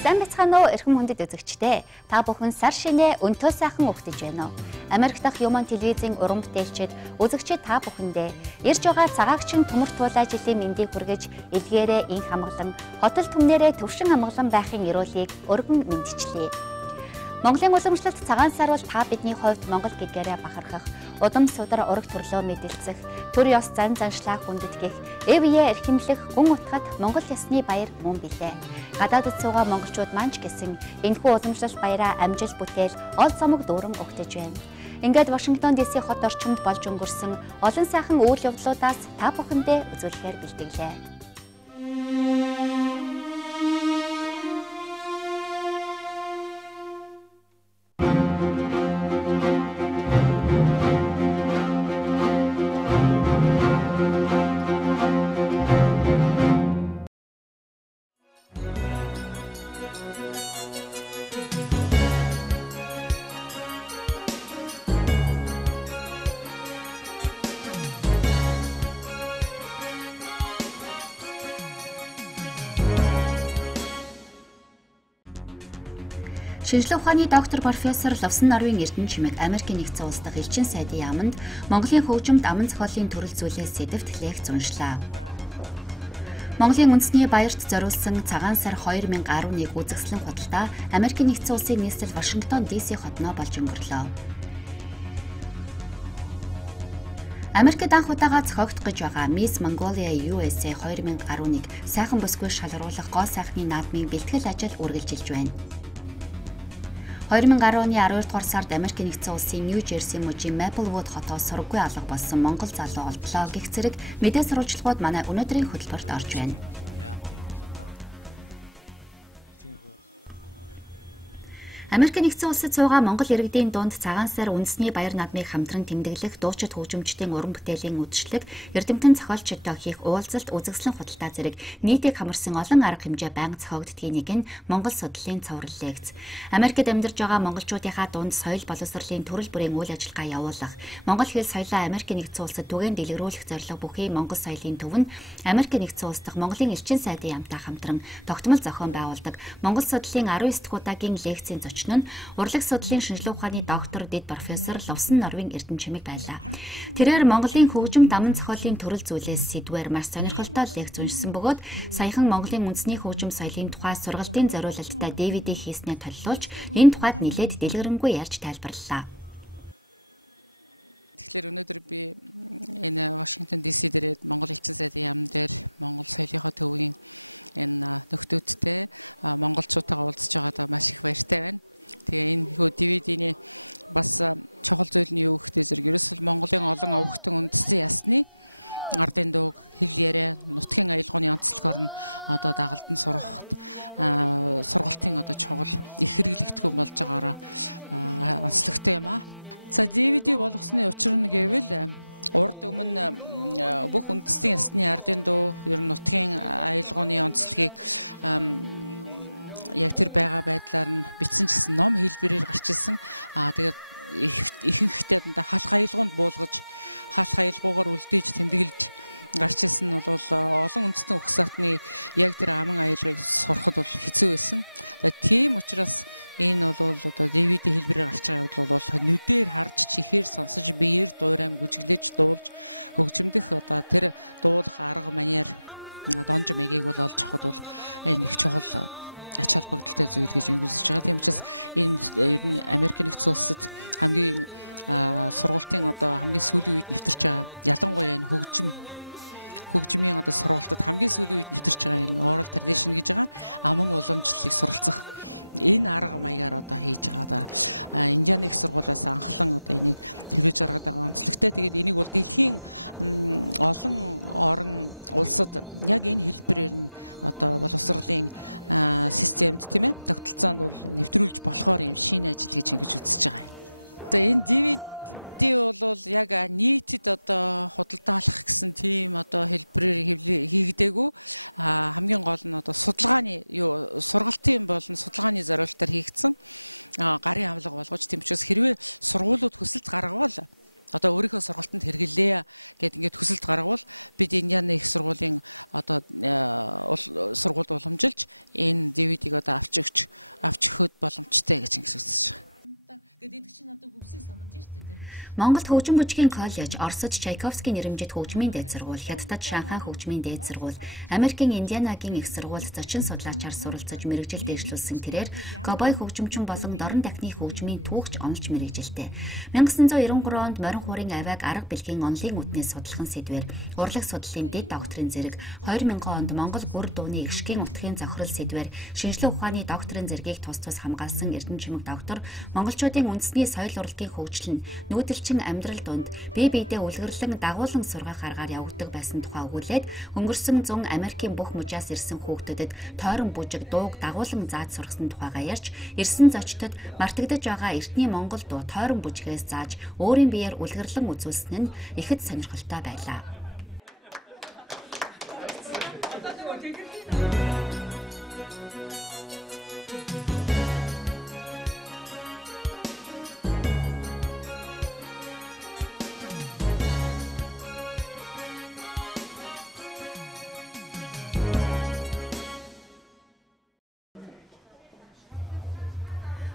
Сайн бацгаана уу эрхэм хүндэт үзэгчдээ. Та бүхэн сар шинэ өнтөө сайхан ухтаж байна уу? Америк дахь Human телевизийн уран бүтээлчид үзэгчид та бүхэндээ ирж байгаа цагаагчин төмөр туулай жилийн мэндийг хүргэж илгээрээ инх амгалан хотол түмнэрээ төвшин амгалан байхын эрүүлгийг өргөн мэдчилье. Монголын уламжлалт цагаан сар бол та бидний хувьд Монгол гэдгээрээ бахархах, удам судар ураг төрлөө мэдэлцэх, төр ёс зан заншлаа хүндэтгэх, эвье эрхэмлэх, гүн утгад Монгол ёсны баяр мөн билээ. Гадаадд суугаа монголчууд манч гэсэн энэхүү уламжлалт баяраа амжилт бүтээл ол замог дүүрэн өгтөж байна. Ингээд Вашингтон ДС хот орчимд болж өнгөрсөн олон сайхан үйл явдлуудаас та бүхэндээ үзүүлэхээр бэлтгэлээ. Шинжлэх ухааны доктор профессор Ловсон Норвегийн Эрдэнэ чимээг Америкийн нэгдсэн улс дахь элчин сайдын яамд Монголын хөгжимд аман зохиолын төрөл зүйлээс сэдэвт хэлээх зуншлаа. Монголын үндэсний баярт зориулсан цагаан сар 2011 үзэсгэлэн худалдаа Америкийн нэгдсэн улсын нийслэл Вашингтон ДС хотноо болж өнгөрлөө. Америкт анх удаага зохиогдох гэж байгаа Miss Mongolia USA 2011 сайхан бүсгүй шалгаруулах гол сайхны наадмын бэлтгэл ажил үргэлжилж байна. 2010 оны 12 дугаар сард Америкийн нэгдсэн улсын Нью Жерси мужийн Мэйплвуд хотоос сургаггүй алга болсон Монгол залуу олдлоо гэх зэрэг мэдээ сурвалжлагууд манай өнөөдрийн хөтөлбөрт орж байна. Америкийн нэгдсэн улсад суугаа Монгол иргэдийн дунд цагаан сар үндэсний баяр наадмыг хамтран тэмдэглэх, дуучид хөгжимчдийн уран бүтээлийн үдшилтэд, эрдэмтэн зохиолчдтой хийх уулзалт, үзэсгэлэн худалдаа зэрэг нийтийг хамарсан олон арга хэмжээ байнга зохиогддгийн нэг нь Монгол судлалын цоврал лекц. Америкт амьдарч байгаа монголчуудынхаа дунд соёл боловсролын төрөл бүрийн үйл ажиллагаа явуулах, монгол хэл соёлоо Америкийн нэгдсэн улсад түгээн дэлгэрүүлэх зорилго бүхий монгол соёлын төв нь Америкийн нэгдсэн улс дахь Монголын элчин сайдын яамтай хамтран тогтмол зохион байгуулдаг Монгол судлалын 19 дахь удаагийн лекцийн нь урлаг судлалын шинжлэх ухааны доктор дэд профессор Ловсон Норвегийн Эрдэнэ чимээг байлаа. Тэрээр Монголын хөгжимд аман зохиолын төрөл зүйлээс сэдвээр маш сонирхолтой лекц уншсан бөгөөд саяхан Монголын үндэсний хөгжим соёлын тухай сургалтын зориулалтаа DVD хийснээр толилуулж энэ тухайд нэлээд дэлгэрэнгүй ярьж тайлбарллаа. Тэгэхээр өнөөдөр би энэ Вашингтон ДС дээрээ Монгол элчин сайдын яам дээр Монгол соёлынхаа төвийн энэ нөхдүүдтэй монголчуудтайгаа уулзж байгаадаа маш их баяртай байна. Тэгээ энэ хөө DVD-ний бас чухал зүйл нь юу гэхтэй зэрэг ерөөсөл Монголын олон овогтон үндэсний ясны ардын дууг, хэл яриа, нутгийн аялгауны онцлогоор нь одоо дагалдан сургахад сургалтын одоо чухал их хэрэглэгдэхүүн болж байгаараа онцлогтой юм аа. За DVD болгосны учир нь гэвэл урд өмнө бүх үндэсний ясны ардын дуу, ер нь нутгийн аялгауны онцлогийг яг тэр байгаа байдлаар нь бичсэн ч гэсэн ном хэлбэрээр гарч ирсэн. Тэгээд ихэнхдээ хаалх аялгаунд буулгаж, хаалх аялгаугаар үлдээж тэмдэглэж гарч ирсэн нь бол олон үндэстэн угсаатны яг тэр аман аялгыг сурахад бол хэцүү байсан. Тийм учраас энэ бол одоо DVD хэлбэрээр гарч байгаа явдал бол нүдээр харж, чихээр сонсож, биеэр дуурайм бүжиглэж дуулж хөгжимдөх одоо тэр дуулах арга маниар донж мэгийг бол олж авахд бол энэ их чухал ач холбогдолтой зүйл гэж үзэж байгаа. Тийм учраас энэ ер нь Америкийн нэгдсэн улсад хамгийн сургалтын одоо хамгийн сүүлийн үед нэвтэрч байгаа ялангуяа энэ хөгжмийн одоо сургалтад хамгийн сүүлийн үед нэвтэрч байгаа энэ oral tradition гэж байгаа аман уламжлалыг суралцах энэ арга маягаар одоо хийж байгаа. Индианы их сургуулиас анхлан одоо энийг төлөвлөж гаргаад байгаа онцлогтой. Тэгээд энийг бол дэлхийн олон орон улсад яг энэ хэлбэрээр нь одоо боловсролын системд тийм ээ тогтолцоонд бол нэвтрүүлж болохоор юм шинэ ажил гэж ингэж үзэж байгаа юм. За энэ DVD бол яг нийтэд одоо худалдаалах гэсэн тийм одоо хэлбэрээр хийгдээгүй хамгийн гол нь одоо судалгааны сургалтын болон судалгааны зориулалтаар хийгдсэн гарын авлага болгож тийм учраас хэрвээ сургуулиуд хүсэлт гаргавал одоо өөрийнхөө сургалтанд хэрэглэе гэд ингээд төсөлд гаргавал бид Индианы их сургуулийн одоо сургуульд уламжилж энэ DVD-г одоо авч өгөхөд боломжтой гэж ингэж үзэж байгаа. Гэдэг чинь одоо хөвсөө самж шүү дээ. Монголд хөгжим бүжгийн коллеж, Оросд Чайковский нэрэмжит хөгжмийн дээд сургууль, Хятадд Шанхай хөгжмийн дээд сургууль, Америкийн Индианагийн их сургууль зочин судлаачаар суралцаж мэрэгжил дэвшлүүлсэн тэрээр ковбой хөгжимчин болон дорн дахны хөгжмийн түүхч онолж мэрэгжилтэй. 1993 онд морин хуурын авиаг арга бэлгийн онлын үтнээс судлахын сэдвээр урлаг судлалын дэд докторийн зэрэг, 2000 онд Монгол гүр дууны эгшгийн утгын зохирол сэдвээр шинжилгээ ухааны докторийн зэргийг тус хамгаалсан Эрдэнэчимэг доктор монголчуудын үндэсний соёл урлагийн хөгжил нь нүүдэлчин амьдрал донд бие биедээ үлгэрлэн дагуулan сургах аргаар явагддаг байсан тухай өгүүлээд өнгөрсөн 100 Америкийн бүх мужаас ирсэн хүүхдүүдэд тойрон бүжиг дууг дагуулan зааж сургасан тухайгаа ярьж ирсэн зочдод мартагдаж байгаа эртний монгол дуу тойрон бүжгээс зааж өөрийн биеэр үлгэрлэн үзүүлсэн нь ихэд сонирхолтой байлаа.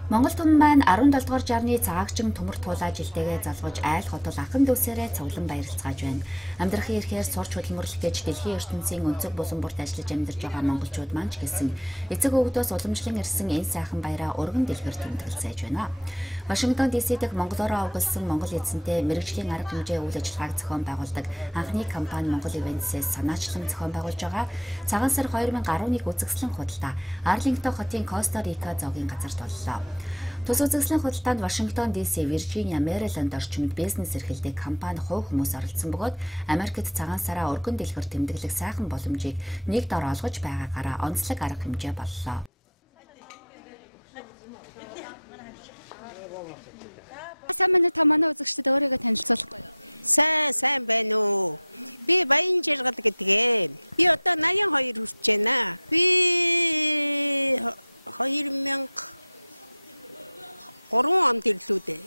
Монгол түмэн маань 17 дугаар жарны цагаагчин төмөр туулаа жилдээгээ залгууж айл хотол анхан дүүсээрээ цуглан баярлцгааж байна. Амьдрахын эрхээр сурч хөдөлмөрлөх гэж дэлхийн ертөнцийн өнцөг булан бүрт ажиллаж амьдарч байгаа монголчууд маань ч гэсэн эцэг өвгдөөс уламжлан ирсэн энэ сайхан баяраа өргөн дэлгэр тэмдэглэж байна. Вашингтон ДС дэх Монголоор оголсон Монгол эзэнтэй мэрэгжлийн арга хэмжээ үйл ажиллагааг зохион байгуулдаг анхны компани Монгол Events-ээс санаачлан зохион байгуулж байгаа цагаан сар 2011 үзэсгэлэн худалдаа Арлингтон хотын Коста Рика зоогийн газарт боллоо. Тус үзэсгэлэн худалдаанд Вашингтон ДС, Виржиниа, Мэриленд орчмод бизнес эрхэлдэг компани хувь хүмүүс оролцсон бөгөөд Америкт цагаан сараа өргөн дэлгэр тэмдэглэх сайхан боломжийг нэг дор олгож байгаагаараа онцлог арга хэмжээ боллоо. Самны тамана үзэгчдэд өөрийгөө танилцуулахгүй юу? Сайн байна уу? Би Баян Жаргал гэдгээ. Би одоо 82 хүрч байна. Би 2003 онд ирлүүдээ.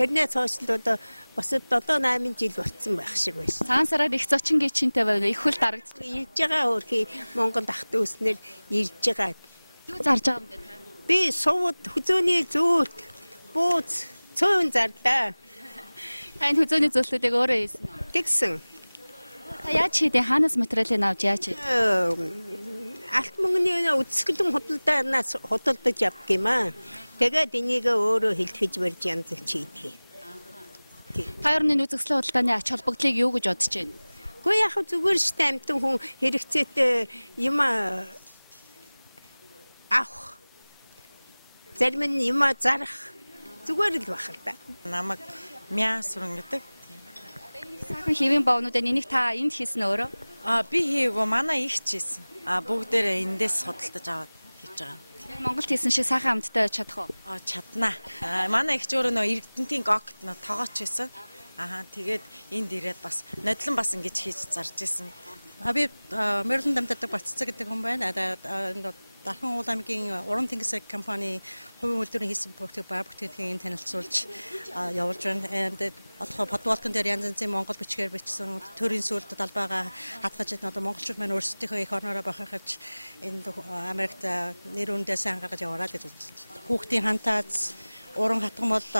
Тэрнээс хойш л одоо бас 7-8 жил болцсон байх шиг байна. Цагаан сараар их зочингийн чинтэй байна. Их хөл дарагдчих. Ирж байгаа өөрхий Монгол ах дүүснэр ирж байгаа. Юу зарж байгаа юм бэ? Би сувд хүзөөний зүүт бууз цөөн зарлаа. Тань хүзөөний зөвлөлтүүдийг өөрөө хийсэн үү? Тэгсэн. Яаж хийдэ? Хаанаас материалыг авч яаж хийдэ? Алт мөнгөний үсгэлэн худалдаанаас худалдаж авдаг юм аа. Тэгээд энийг өөрөө хилтгэж барьж янзлж хийдэг. Таарны үзэсгэлэн худалдааны ач холбогдлыг юу гэж бодож байна? Гэхдээ яг зүгээр штэ амтан хүн хэрэгцээтэй юм авах. Зарим нь юм зарах зүгээр л бахал та. Намайг Мяа Сүрэн гэдэг. Сайхан хэвийн боовнуудаа энийг та энд хийсэн өөрөө? Би хийгээгүй, манай ихч хийсэн. Бүгдээрээ эндээс судалдаж аваад хийж байгаа. Монголд хийсэн шиг сайхан амттай чадах уу? Чаднаа. Манай ихч өөрөө нөө Эрдэнэтийн гогт нөө тоогооч хийсэн. Тэгээд энд ирээд бас нодлон бас ингэж хийж зарж исэн. Би Мэриленд амьдардаг Батцэг гэдэг хүн байна. Дахин уул аймгийн уран тэнгисийн компани хувийн үйлдвэрийн хийсэн бүтээх барбүтгийн танилцуулж явуулж байна. Одоо подвалкан дээр янз янзын монгол бичгээр бичсэн төрийн сүлд талбайгаа хатгаж одоо монголчууд маань өөрсдийнхөө их орноороо бахархаж энэ Америкт нэр үндээ сайн гаргаж яваарай гэж хүүхдийн хантаац уран хатган бол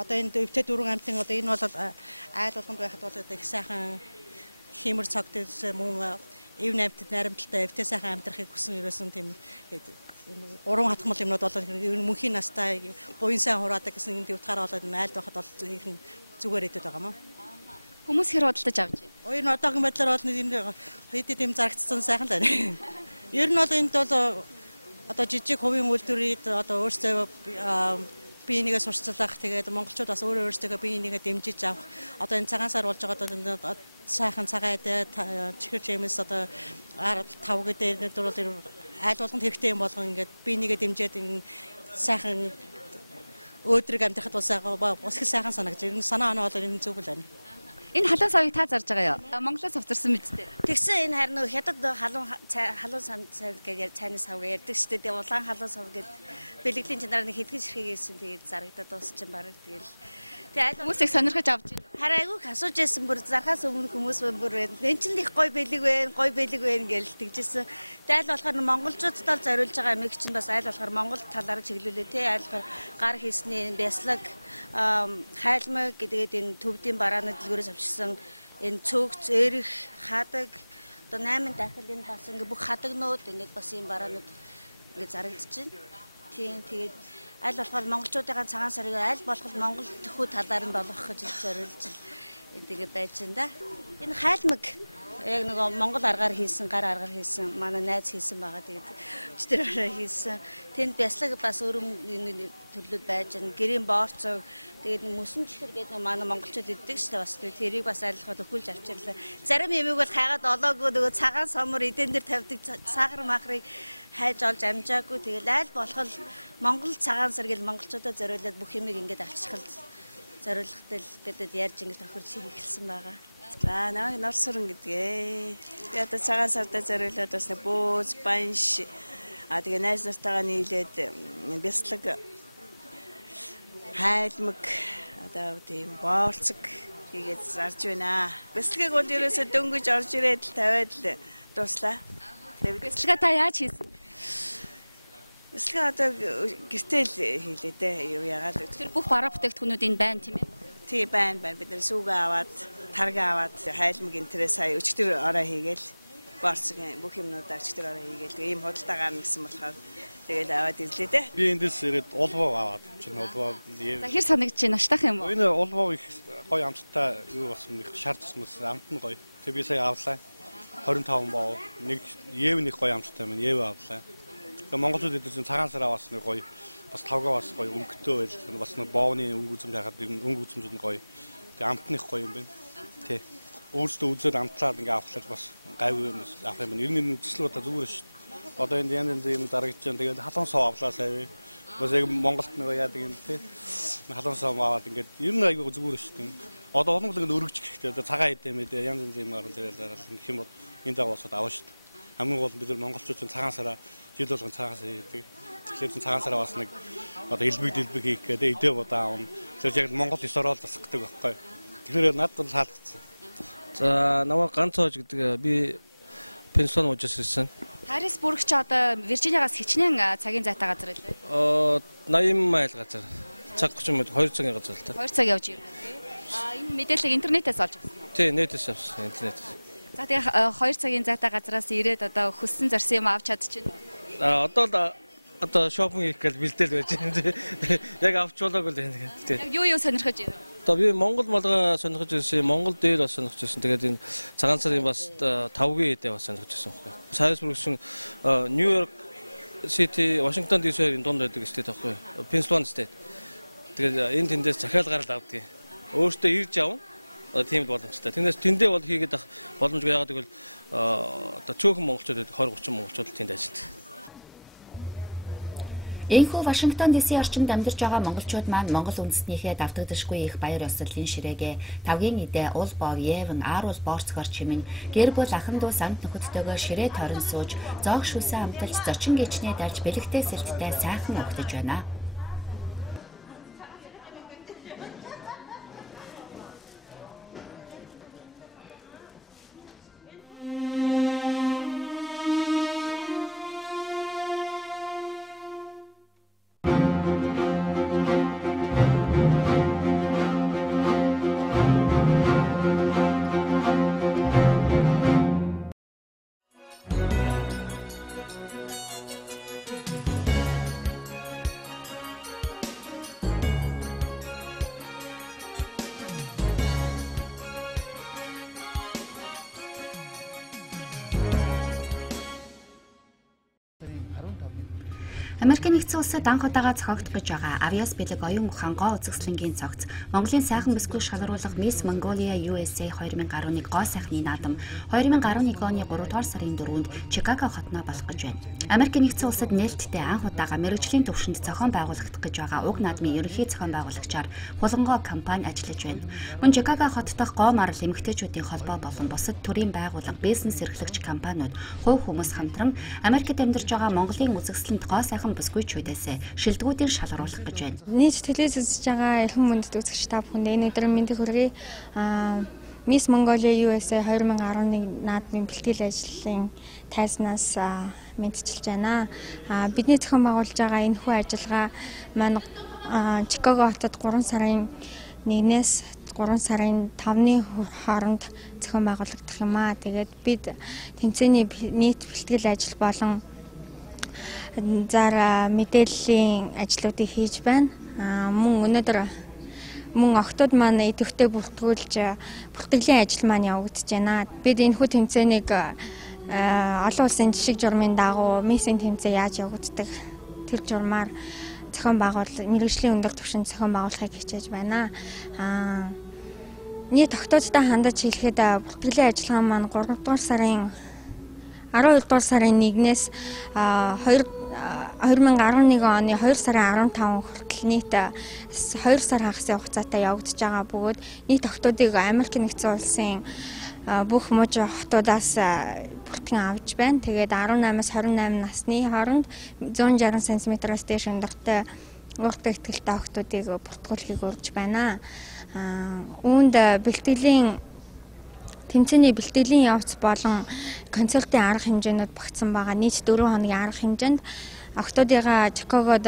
одоо энэ өвчтөд дөрвөн амтын одоо энэ бол айл болгонд байхад бол их сайхан хэмэр цогт мөн Эв наймтад найрамдалтай эвтэй сайхан амьдрахыг хүсэн ерөөсөн тийм уран хатгамал юмнууд бол мөнхийн настай буян сайн хураадаг гэсэн энэ утгаараа болоод айлд байхад бол зүгээр идэв байгаа мó. Хүмүүс хэр худалдаж авч байна? Хоёр одоогийн байдлаар бол энэ хэд тийм зарагдсан сайхан л байна. Ер нь бол энд бол одоо жижиг хувийн үйлдвэрийг одоо өөрсдөө би энийгээ сурчлах тэгээд монголчууд бас өөрсдөө би энийгээ дэмжиж авах одоо энэ цагаан сар болж байгаа сайхан цагаа идэ чихэр жимс одоо 5 гэдэг дөрвөл айл болгонд хэрэгтэй юм болгон ингээд би энийгээ дэмжиж энэ сайхан өөдрөг амьдрахад бас их сайхан санагдаж энэ санаа оноо бол энэ зөв л байна. Энэ халуун савыг та зарж байгаа юу? Монголоос авчирсан мэт дээ. Тэгсэн энэ харин хятад халуун сав гэж цайны сав ярьдаг шүү дээ. Улаан халуун сав гэдэг бэлгэлийн чанараа нэг хэдгэж хэрхийгээсэн тэгээд зарагдаад дуусчин бараг тэгэл Тэгээд Хүмүүсийг сонирхож авч байна. хараа айгүйх асууж байсан бүр зархаас өмнө хүмүүс бүр энэ ч л их гоё бэлэг байна гэж тэгжсэн. Тэгээд аль болохоор монголчуудад зориулж байгаа амиг чинь бас аль болохоор монгол талаар чиглүүлээ тий аль болохоор гар хийсний бяслаг хайлмаг гэдэг энэ төвдийн барааны дэлгүүрээс авчирсан энэ цөөгц эрэх хадаг одоо 8 дахил энэ бас ингээ бүх хадагнууд ингээд бас ийм бараанууд ингээ зарагдчихэв. Тийм тэгээд аль болохоор монголчуудын цагаан сарыг аль болох монгол төхөө талаар нь болгох гэж зориулж тэгээ байж байна да. Энэ хайлмаг яг нэг монгол аргаар хийсэн, гар аргаар хийсэн, манай найз хийсэн байгаа. Тэгээд өчтөр хийсэн. Тэнд бяслаг бас өөр төрлүүд байж байна. Гэрийн боорцог тэгээд мөсөн чихэр гэдэг манай монголчууд иддэг шүү дээ бас. Тэрийг бас аль болох өхүүлж авчирлаа. Зарим ямиг бол хайгаад олоогүй нөгөө цагаан сомор эдэн дээр тавьдаг сахар махрыг хайж олж амжаагүй. Тэгэл аль болох Монгол цагаан сар гэл монголчуудад зориулаад бүх юмыг ингээд авчрах зориулгатай л бидэд ярьж ингэж тохирч хэлсэн байгаа. За намайг Норсуран гэдгээ. Би одоо цагаан сарда зориулаад бас нэг бөөз банш тэгээ найз нартайгаа нийлээд бяцлаг хайлмаг одоо тийм боорцог хийгээд зарж байна. Бяцлагыг бол ерөөсөө дөнгөж орж ирээд л тавиад л дуслаа. Бяцлага та яаж хийсэн? Бяцлага одоо гэртэл хийлээ дээ. Ягаад гэвэл Тэр бүх бараа бүтээгдэхүүнүүд энэ байна тийм ээ. тий байна. Бид нэр сүүгээ аваад, тарга аваад, хайлмаг энтрээ сая өчтөр ороо хийгээл боорцог бүх юмнуудаа өчтөр ороо хийгээл ийм худалдаа гарна гэсэн болохоор тэгээд аваад ирлээ дээ. Би эндээс ирээд улвоо аваад чинь улвоо. За хэр санагдаж байна? Аштах юм уу? Энэ улвоо их гоё амттай юу болсон нэг шар тусмас амт нь гоё. Тэг би сая авлаа. 25 боо. Нэг Ев нэг гоё амттай маань Ев авлаа. Монголчууд эдгээр чинь цагаан сараа бас нэг гоё бас тавгаа бас гоё өнгөтэй байл бас нэг боовны өнгө үзэмж хахад өнгө үзэмжүүд нь гоё. Тэг амт нь их гоё юм байна. Тий. Өөрсдөө үзээд амтлаад ингээ авахлаж бас гайгүй юм авах юм байна. Ер нь үзэсгэлэг одоо зүгээр шүү. Одоо энэ янз юм дарагдж байна. Тэгээд халуун соо авлаа сая. Бас яг Монголд нэг яадаг юм тий. Халуун соо аваад ингээд ер нь айгүй зүгээр шүү. Одоо олон л өргөж гэхтэй цагаан хэдэмэд янз юм орон зэрэг гэх юм бол энэ дагуулсад аваа шүү. Хамгийн гол бид нар монголчууд чинь цагаан сараа жил болгон цагаан сар хийдэг. Тэгэхээр цагаан сараа бас нэг одоо элбэг хийх гэдэг идэ бодаа аавна. Тэгэхээр яг Монгол ёс орол засгадаг байхгүй. Тэгэхээр надад л таалагдсан. За намайг ганц хоож гэдэг би пенсион уужаас ирсэн. Харрисбург ч одоо Виржиниагаас хичнээн цагийн зайтай газар байлээ. 80 майл газар. Цаг 30 минут 2 цагийн газар л та. 2 цаг явж ирнэ. Энэ мэдээллийг интернетээс олж авсан уу? Тий, нэтээс авсан, интернетээс. За тэгээ 2 цагийн зайтай газраас ирээд одоо хүссэн зорьсон юм авч чадчихна уу? Одоо шопинг хийх гэж бэлдээл байж байна. Яг авчуулаагүй л байна. Яг юу сонирхож байна? Одоо би Монгол малгай сонирхож ирсэн, Монгол дээр бас сонирхож ирсэн. Тэгээд энэ цагаан сарын бас тавгийн хэдэ бас сонирхож ирсэн байхгүй. Харрисбург шин Нью-Йорк Сити, Вашингтон DC-ийн дунд байдаг стэйт байхгүй. Пенсильвани стэйт. Тэгээд энэ тэндээс захиал гараад авдаг. Өөртөө ирж аван тийм л боломжтой. Тэндээс тэндээ бол хийгээд авах боломжгүй яагаад гэвэл одоо цөөхөн монголчууд 20-30 монголчууд тэнд ажилладаг. Энэхүү Вашингтон DC орчинд амьдарч байгаа монголчууд маань монгол үндэстнийхээ давтагдашгүй их баяр ёслолын ширээгээ тавгийн идэ уул бов Евн ааруул боорцгоор чимэн гэр бүл ахын дүү самт нөхөдтэйгээр ширээ торон сууж зоог шүүсэн амталж зочин гिचний дарж бэлэгтэй сэлттэй сайхан өгдөж байна. Америкийн нэгдсэн улсад анх удаага зохиогдох гэж байгаа авиас бэлэг оюун ухаан гоо үзэсгэлэнгийн цогц Монголын сайхан бисквит шалгаруулга Miss Mongolia USA 2011 гоо сайхны наадам 2011 оны 3 дугаар сарын 4-нд Чикаго хотноо болох гэж байна. Америкийн нэгдсэн улсад нээлттэй анх удаага мэргэжлийн төвшөнд зохион байгуулагдах гэж байгаа уг наадмын ерөнхий зохион байгуулагчаар Булангоо компани ажиллаж байна. Мөн Чикаго хот дахь гоо марл эмэгтэйчүүдийн холбоо болон бусад төрийн байгууллага бизнес эрхлэгч компаниуд хувь хүмүүс хамтран Америкт амьдарч байгаа Монголын үзэсгэлэнт гоо сайхан бяцхан бүсгүйчүүдээс шилдэгүүдийг шалгаруулах гэж байна. Нийт телевиз үзэж байгаа эрхэм мөндөд үзэгч та бүхэнд энэ өдрийн мэндийг хүргэе. Miss Mongolia USA 2011 наадмын бэлтгэл ажлын тайзнаас мэдчилж байна. Бидний зохион байгуулж байгаа энэхүү ажиллагаа маань Чикаго хотод 3 сарын 1-ээс 3 сарын 5-ны хооронд зохион байгуулагдах юм аа. Тэгээд бид тэмцээний нийт бэлтгэл ажил болон зар мэдээллийн ажлуудыг хийж байна. Мөн октод маань идэвхтэй бүртгэлийн ажил маань явагдаж байна. Бид энэхүү тэмцээнийг олон улсын жишг журмын дагуу миссийн тэмцээн яаж явагддаг тэр журмаар зохион мэргэжлийн өндөр түвшинд зохион байгуулахыг хичээж байна. Нийт октодтой хандаж хэлэхэд бүртгэлийн ажиллагаа маань 12 дугаар сарын 1-ээс 2011 оны 2 сарын 15 хүртэл нийт 2 сар хагасын хугацаатай явагдаж байгаа бөгөөд нийт октодыг Америк нэгдсэн улсын бүх мужи хотуудаас бүртгэн авч байна. Тэгээд 18-аас 28 насны хооронд 160 см-аас дээш өндөртэй ууртай ихтгэлтэй октодыг бүртгүүлэхийг урьж байна. Үүнд тэмцээний бэлтгэлийн явц болон концертын арга хэмжээнүүд багтсан байгаа. Нийт 4 хоногийн арга хэмжээнд октодыгаа Чикагод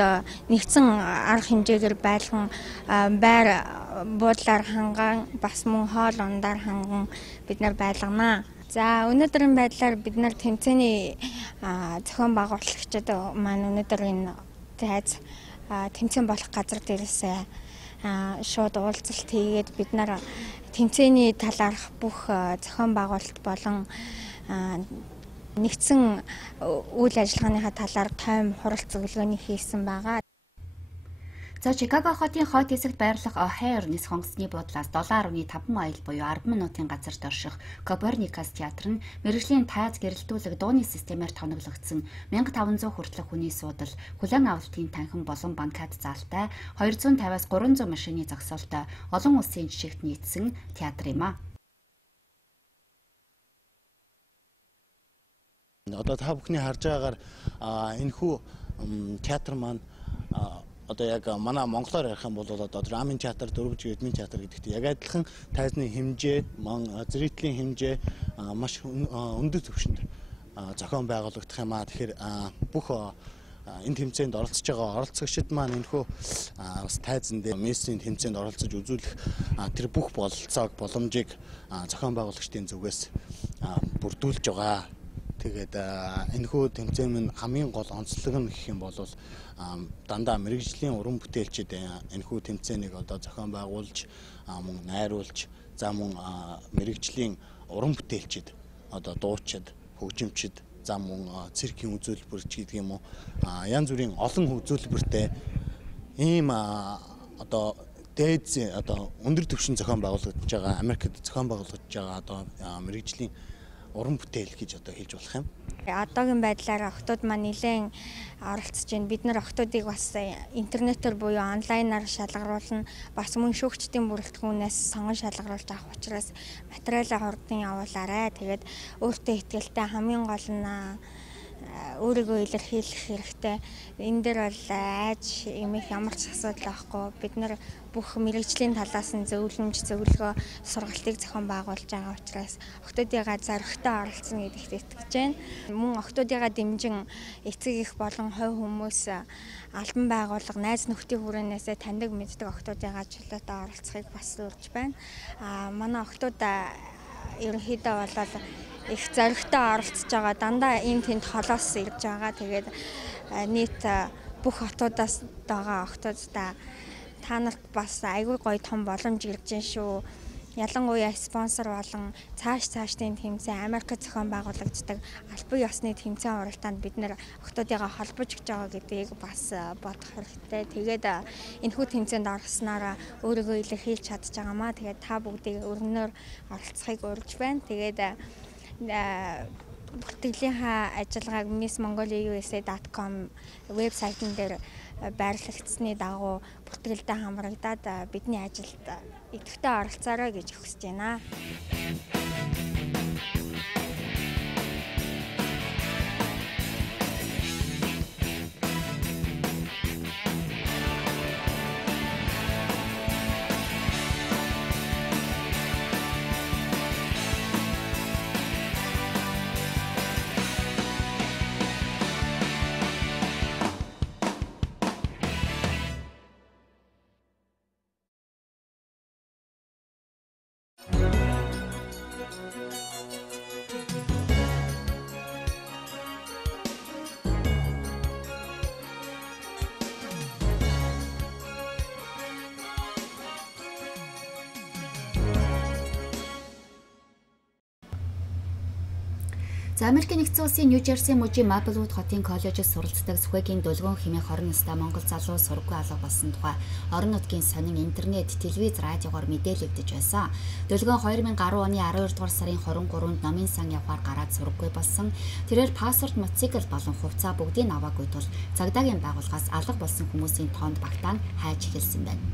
нэгдсэн арга хэмжээгээр байлган байр буудлаар ханган бас мөн хоол ундаар ханган бид нар байлганаа. За өнөөдрийн байдлаар бид нар тэмцээний зохион байгуулагчид маань өнөөдөр энэ тэмцээн болох газар дээрээс шууд уулзалт хийгээд бид нар тэмцээний талаарх бүх зохион байгуулалт болон нэгдсэн үйл ажиллагааныхаа талаар тайм хурал зөвлөгөөний хийсэн байгаа. За Чикаго хотын хойд хэсэгт байрлах O'Hare нис хонгоцны буудлаас 7.5 майл буюу 10 минутын газарт орших Copernicus театр нь мэргэжлийн тайз гэрэлтүүлэг дууны системээр тоноглогдсон 1500 хүртэлх хүний суудал, хүлээн авалтын танхим болон банкет залтай 250-аас 300 машины зогсоолтой олон улсын жишгт нийцсэн театр юм а. Одоо та бүхний харж байгаагаар энэхүү театр маань одоо яг манай монголоор ярих юм бол одоо драмын театр, дөрвж эдмийн театр гэдэгт яг адилхан тайзны хэмжээ, зрителийн хэмжээ маш өндөр түвшинд зохион байгуулагдах юм аа. Тэгэхээр бүх энэ тэмцээнд оролцож байгаа оролцогчид маань энэхүү бас тайзан дээр мессийн тэмцээнд оролцож үзүүлэх тэр бүх бололцоог боломжийг зохион байгуулагчдын зүгээс бүрдүүлж байгаа. Тэгээд энэхүү тэмцээн минь хамгийн гол онцлог нь гэх юм бол дандаа мэргэжлийн уран бүтээлчид энэхүү тэмцээнийг одоо зохион байгуулж мөн найруулж за мөн мэргэжлийн уран бүтээлчид одоо дуучид, хөгжимчид за мөн циркийн үзүүлбэрч гэдэг юм уу янз бүрийн олон үзүүлбэртэй ийм одоо дээд одоо өндөр түвшин зохион байгуулагдж байгаа Америкт зохион байгуулагдж байгаа одоо мэргэжлийн уран бүтээл гэж одоо хэлж болох юм. Одоогийн байдлаар октод маань нэлээд оролцож байна. Бид нар октодыг бас интернетээр буюу онлайнаар шалгаруулна. Бас мөн шүүгчдийн бүрэлдэхүүнээс сонгон шалгаруулж авах учраас материалаа хурдан явуулаарай. Тэгээд өөртөө ихтэй хамгийн гол нь өөрийгөө илэрхийлэх хэрэгтэй. Энэ дээр бол айж эмэх ямар ч асуудал байхгүй. Бид нар бүх мэргэжлийн талаас нь зөвлөгөө сургалтыг зохион байгуулж байгаа учраас октодыгаа зоригтой оролцсон гэдэгт итгэж байна. Мөн октодыгаа дэмжин эцэг их болон хувь хүмүүс албан байгууллага найз нөхдийн хүрээнээс таньдаг мэддэг октодыгаа чөлөөтэй оролцохыг бас урьж байна. Манай октод ерөнхийдөө бол их зоригтой оролцож байгаа. Дандаа ийм тэнд холоос ирж байгаа. Тэгээд нийт бүх хотуудаас байгаа октодтой та нарт бас айгүй гоё том боломж ирж байна шүү. Ялангуяа спонсор болон цаашдын тэмцээн Америкт зохион байгуулагддаг албан ёсны тэмцээн уралдаанд бид нэр октодыгаа холбож гэж байгаа гэдгийг бас бодох хэрэгтэй. Тэгээд энэхүү тэмцээнд орсноор өөрийгөө илэрхийлж чадж байгаамаа. Тэгээд та бүгдийг өргөнөөр оролцохыг урьж байна. Тэгээд бүртгэлийнхаа ажиллагааг missmongolia.usa.com вебсайтн дээр байрлагдсны дагуу бүртгэлдээ хамрагдаад бидний ажилд идэвхтэй оролцоорой гэж хүсэж байна. За Америкийн нэгдсэн улсын Нью-Жерси мужийн Мапелвуд хотын коллежид суралцдаг Сүхэгийн дөлгөөн хэмээх хорон настай монгол залуу сургаггүй алга болсон тухай орон нутгийн сонин интернет, телевиз, радиогоор мэдээлэгдэж байсан. Дөлгөөн 2010 оны 12 дугаар сарын 23-нд номын сан явахаар гараад сургаггүй болсон. Тэрээр паспорт, мотоцикл болон хувцас бүгдийг аваагүй тул цагдаагийн байгууллагаас алга болсон хүмүүсийн тоонд багтаан хайж эхэлсэн байна.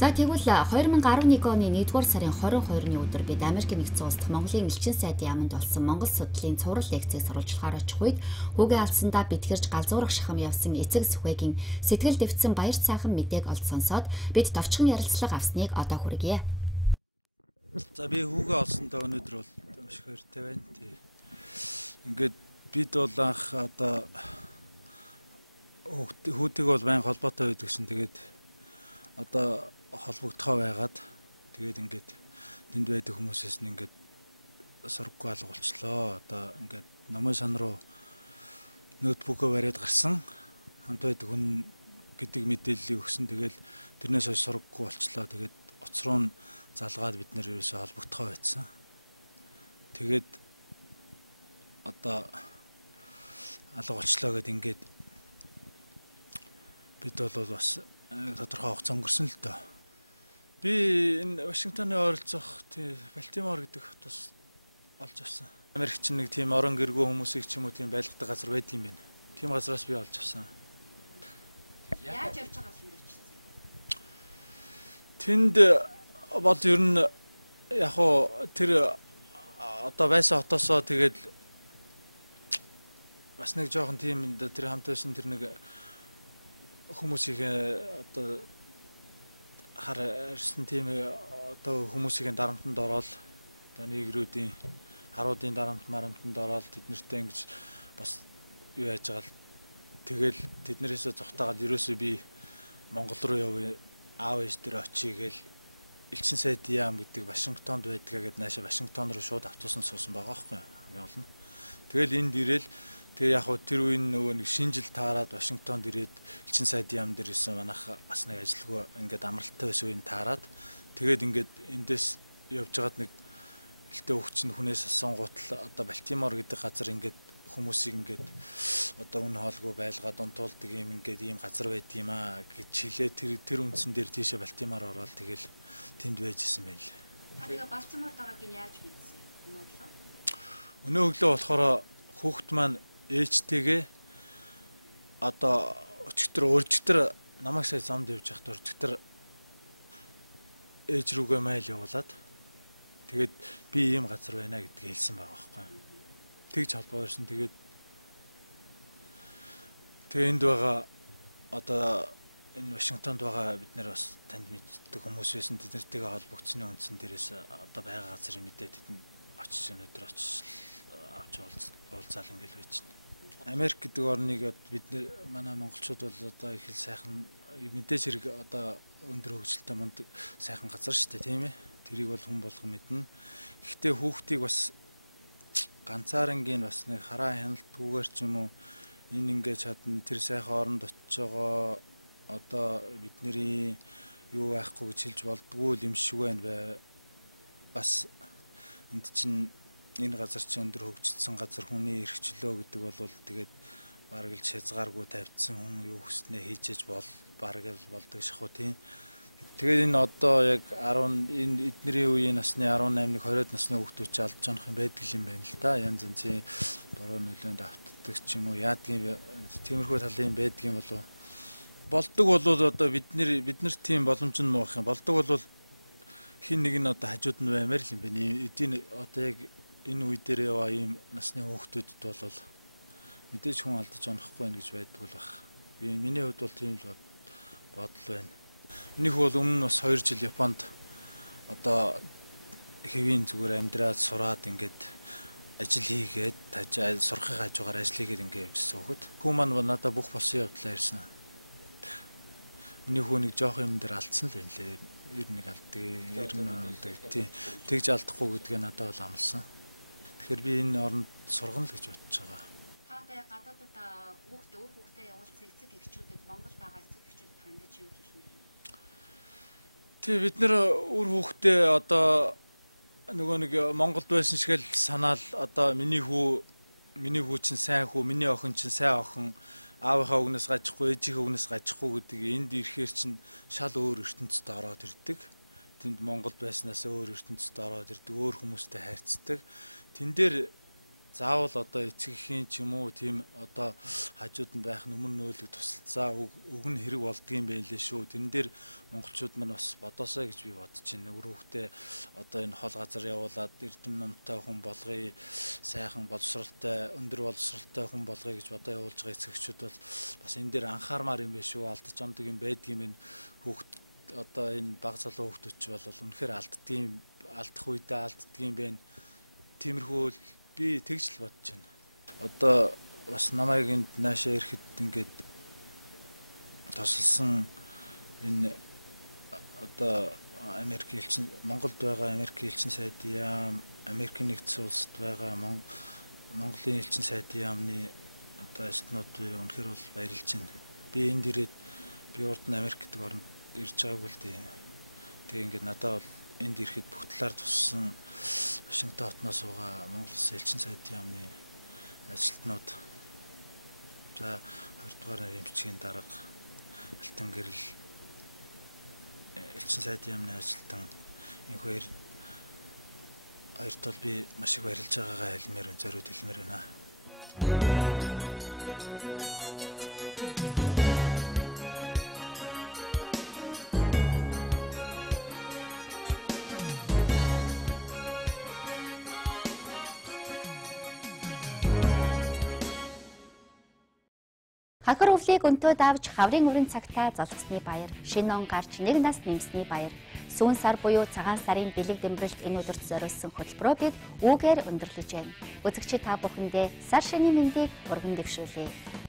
За тэгвэл 2011 оны 1-р сарын 22-ны өдөр бид Америкийн нэгдсэн улсад Монголын элчин сайдын яамд болсон Монгол судлалын цуврал лекцийг сурвалжлахаар очих үед хүүгээ алдсандаа битгэрж галзуурах шахам явсан эцэг Сүхэгийн сэтгэл дэвтсэн баяр цаахан мэдээг олж сонсоод бид товчхон ярилцлага авсныг одоо хүргье. За би хүүгээ олсондоо өнөөдөр бол маш их баяртай байна. Ингээд бид бол анх одоо хүүтэйг бол байнга холбоотой байдаг гэсэн. Тэгээд одоо холбогдохоо байгаад тэгээд ингээд тэнд байдаг хүмүүсээс нь ингээд сургаггүй алга болчлоо. Одоо ингээд номын сан руу ноутбукөө бариад гарсан хамт байдаг хүн гэдэг мэдээллийг өгсөн. Тэгээд тэрнээс хойш сургаггүй болчлоо. Тэгээд утас руу залгаад бид нэр ерөөсөө холбогдохоо байцсан. Тэгээд одоо алга болчлоо гэд ингээд бид бол бас тодорхой хугацаа өнгөрсөн л дөө. Би энэ Вашингтоны ойролцоох Балтимор гэдэг хотоос олж авсан. Америкч нэг тийм орон гэргүй хүмүүсийг ч юм уу тийм байлгадаг газар байдаг юм байна. Тийм газраас би олж авсан. Яаж явж байгаа юм бэ? Тэнд бол ер нь яг хоо тэр одоо байсан хотоосоо тэгээд бас нэг жоохон тийм тэр хамт байсан тэр нэг хүмүүсийн одоо харсан тийм одоо хүмүүсийн дарамтанд ороод одоо нэгрүүдийн харуудын дарамтанд ороод тэднэртэй ингэж бас юу яаж байгаа л тэгэл тэднэрээс зогтаагаад ерөөсөө би Монгол руу явъя аав ээж дээр очие гэл элчин сайдын яам гэдэг Вашингтонд байдгаа гэд наашаа Вашингтон руу шууд автобусан суусан байгаа байхгүй юу. Тэгэл энд ирээл тэгээ яг хөө тэр үеийн нөгөө нэг шинжил таарад Вашингтонд ирээд элчин сайдын яам дээр исэн манайх бас нэг ажилгүй ингээд амралттай байсан үеийн таарад тэгээд ингээд эндээс явж байгаад нэг элтэй хөвчн хүнээс асуусан гутал одоо Балтимор гэдэг газар ингээд хүмүүсийг ингээд одоо үн хоолгүй байлгаад унтуулдаг юм ингээд ийм газар байдаг юм аа гэж хэлээ тэр үндсэн дээр тийшээ Балтимор ороод тэгэл тэнд байж исэн байл. Тэгээ Балтиморд байгааг нь яаж мэдсэн? Өнөө өглөө болохоор хүүхэд маань ээжтэйгээ одоо өчигдөр намайг сая замд явж байхад өчигдөр ээж рүүгээ майл явуулаад тэгээд би ийм газар байна гэдгийг хэлсэн байгаа байхгүй. Тэгж холбоо ирсэн. Тэгээд энд байгаа одоо энэ Вашингтонд байгаа бид нэр бас танд мэддэг хүмүүс байсан. Тэднэртэйгээ холбогдсны үндсэн дээрээс одоо байгаа газрын мэдээ тэдэнд очиж өнөөдөр очиж авч уулзаал ингээл байж байна. Америк гэдэг орныг бид манай монголчууд бол одоо их л сайхан мэдээж хэрэг одоо өндөр хөгжилтэй мундаг сайхан газар шүү дээ тийм ээ. Тэрийг бол хүн болгон мэднэ. Гэхдээ хүүхдийг бас ганцаарангийн бас нэг хараа хяналтгүйгээр ч юм уу энэ ингээд чадна тэр сайхан оронд очиж байгаа одоо бидний юу байхгүй гэж хэлж болдгоо юм шиг байна бай. Бас энд чинь энэ газар чинь өндөр хөгжсөн газар хүний эрхчлөө гэдэг бол тэгээд бараг л хязгааргүй тавьдсан хүн юу хүснээ хийжээж бараг л болдог шахуу тийм. Тэгээд энэ одоо яг 10 энэ эднэрийн үеийн насны 18-20 насны хүүхдүүд ч алдж байгаа юм байдаг юм байна л да. Янз янзын бороо нөлөөнд автдаг ч юм уу яадгийн тиймэрхүү талын байдаг юм болов. Болдог бол одоо бид нар тийм боломж нь моох юм. Болдог бол хин нэг нь одоо хажууд нь баймаар л юм байна. Эдийн одоо яг энэ үе дээр яваа ийм насны хүүхдүүдэд бол мэдээж хүн алдаж онохгүй байх гэж байдаг бол бах. Миний хувьд бол тийм л бодол байна. Миний хүү бол өмнө бас 2 жил Японд одоо хэвийн зүгээр амьдраад сураад ингээд ажил хийгээд сурахын хажуугаар ажил хийгээд ингээд явжсэн хөхөд. Хүү маань надад бүх болсон явдлаа ирсэн. Миний хүү нэг жоох юм дээр алдсан л байна лээ. 91 алддаг, 90 тий. Тэгж алдахгүй гэдгээ надад бол амласан. Тэгэхээр би энэ оронд сургана л гэж бодож байгаа. Та гадаадд хүүхдээ явуулсан эцэг эхчүүдэд Монгол байгаа эцэг эхчүүд хандаж юу хэлнэ? Тий бид нэр үр хүүхдээ одоо нөгөө нэг Монголд байсан шиг л санаал одоо миний хүү миний хүү чинь сайн хүү, миний охин чинь сайн охин, аавынхаа өгнөөс гажихгүй, ээжийнхээ өгнөөс гажихгүй гэдэг энд ирэхээр чинь шал өөр ертөнцид ороод ирдэг. Тэнд Монголд байснаас өөр ертөнцид ороод ирдэг, өөр хүмүүстэй харьцдаг. Тэн дээр заавал одоо эцэг эхийн ч юм уу тийм одоо хажууд нь байх нүмер нөөлөг тусалцаа үг нь хэрэг болдгийм байлээ шүү. Тэн дээр монголчууд маань бас бодосоо гэж би бодож байна. Өр хөвгтөө одоо энэ хол газар явуулаад эрдэм номтой хүн болгоё, сайхан боловсралтай, өндөр боловсралтай хүн болгоё гэж бодоо явуулж байгаа эцэгчүүд бол бас энэ дээр анхаармаар юм биш үү? Алдаж ондог юм байдгийм энэ хөвгт одоо энэ баг залуу хөвгтүүд ч бол үнэхээр алдах үедээ алддгийм байна. Тиймэрхүү би тэгж л бодож байна. Одоо бас намайг энд наашаа ирэхэд ингээд тусалсан энэ одоо Америк элчин, Монголд байгаа Америк элчин сайдын яам, Америкийн нэгдсэн улсад байгаа Монголын элчин сайдын яамны одоо ажилтнууд үнэхээр бол баярлж байна. Би энд ирээд би урд нь Америк гэдэг оронд ирж байгаагүй л дээ. Тэгээ ингээд надад бол энд ирэхэд бүх талаар туссан Вашингтон хотноос угаа Монгол улсын элчин сайдын яамны ажилтнууд, за 2 дугаар нарийн бичгийн дарга, Алтан гэрэл элчин сайдын яамны ажилтан энэ хоёрт бол би маш их баярлж байгаагаа хэлмээр, зориуд хэлмээр байна. Хагар өвлийг өнтөөд авч хаврын өрн цагтаа золгосны баяр, шинэ он гарч 1 нас нэмсний баяр, сүүн сар буюу цагаан сарын бэлэг дэмбэрэлт энэ өдөрт зориулсан хөтөлбөрөө бид үүгээр өндөрлөж байна. Үзэгчид та бүхэндээ сар шинийн мэндийг өргөн дэвшүүлье.